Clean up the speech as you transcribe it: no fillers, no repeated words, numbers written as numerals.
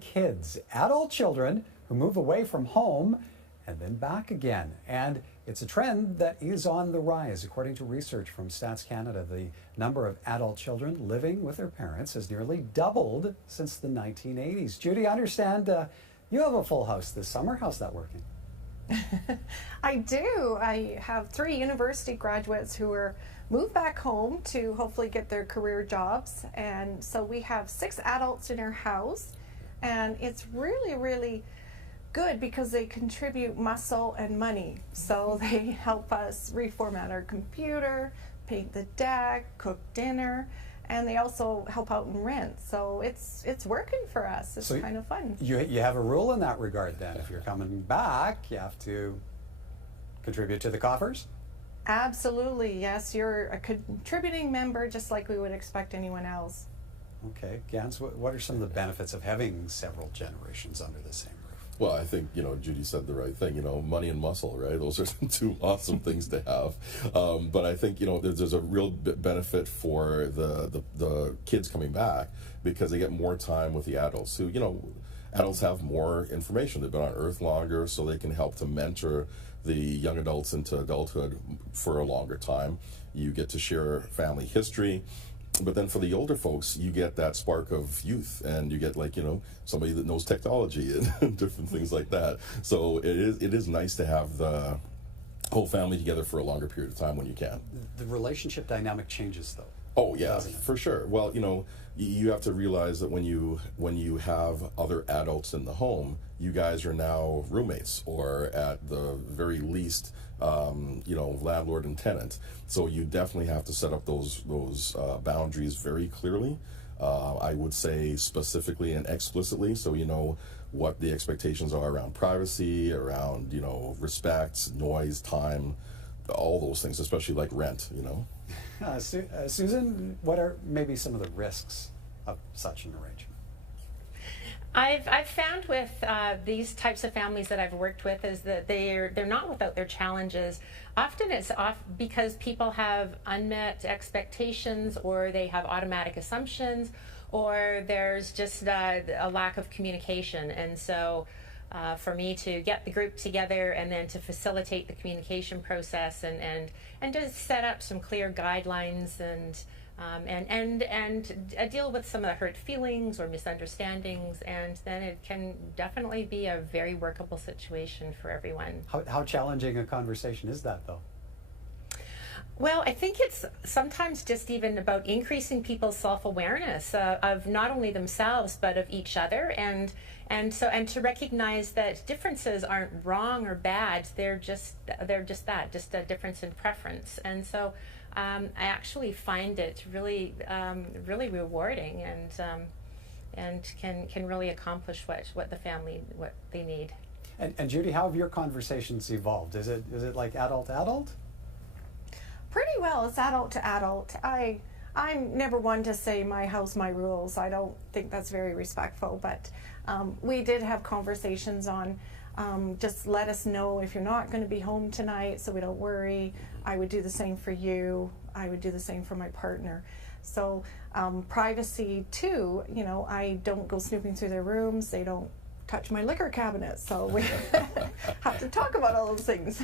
Kids, adult children who move away from home and then back again. And it's a trend that is on the rise. According to research from Stats Canada, the number of adult children living with their parents has nearly doubled since the 1980s. Judy, I understand you have a full house this summer. How's that working? I do. I have 3 university graduates who are moved back home to hopefully get their career jobs. And so we have 6 adults in our house. And it's really good because they contribute muscle and money. So they help us reformat our computer, paint the deck, cook dinner, and they also help out in rent. So it's working for us. It's kind of fun. You have a rule in that regard then. If you're coming back, you have to contribute to the coffers? Absolutely, yes. You're a contributing member just like we would expect anyone else. Okay, Gans, what are some of the benefits of having several generations under the same roof? Well, I think, Judy said the right thing, money and muscle, right? Those are 2 awesome things to have. But I think, there's a real benefit for the kids coming back because they get more time with the adults who, adults have more information. They've been on Earth longer, so they can help to mentor the young adults into adulthood for a longer time. You get to share family history. But then for the older folks, you get that spark of youth, and you get somebody that knows technology and different things like that. So it is nice to have the whole family together for a longer period of time when you can. The relationship dynamic changes, though. Oh yeah, for sure. Well, you have to realize that when you have other adults in the home, you guys are now roommates, or at the very least, landlord and tenant. So you definitely have to set up those boundaries very clearly. I would say specifically and explicitly, so you know what the expectations are around privacy, around respect, noise, time, all those things, especially like rent. Susan, what are maybe some of the risks of such an arrangement? I've found with these types of families that I've worked with is that they're not without their challenges. Often it's because people have unmet expectations, or they have automatic assumptions, or there's just a lack of communication. And so for me to get the group together and then to facilitate the communication process and just set up some clear guidelines and deal with some of the hurt feelings or misunderstandings, and then it can definitely be a very workable situation for everyone. How challenging a conversation is that, though? Well, I think it's sometimes just even about increasing people's self-awareness of not only themselves but of each other, and to recognize that differences aren't wrong or bad. They're just a difference in preference. And so I actually find it really rewarding and can really accomplish what the family what they need. And Judy, how have your conversations evolved? Is it like adult to adult? Pretty well, it's adult to adult. I'm never one to say my house, my rules. I don't think that's very respectful, but we did have conversations on just let us know if you're not going to be home tonight so we don't worry. I would do the same for you. I would do the same for my partner. So privacy too, I don't go snooping through their rooms. They don't touch my liquor cabinet, so we have to talk about all those things.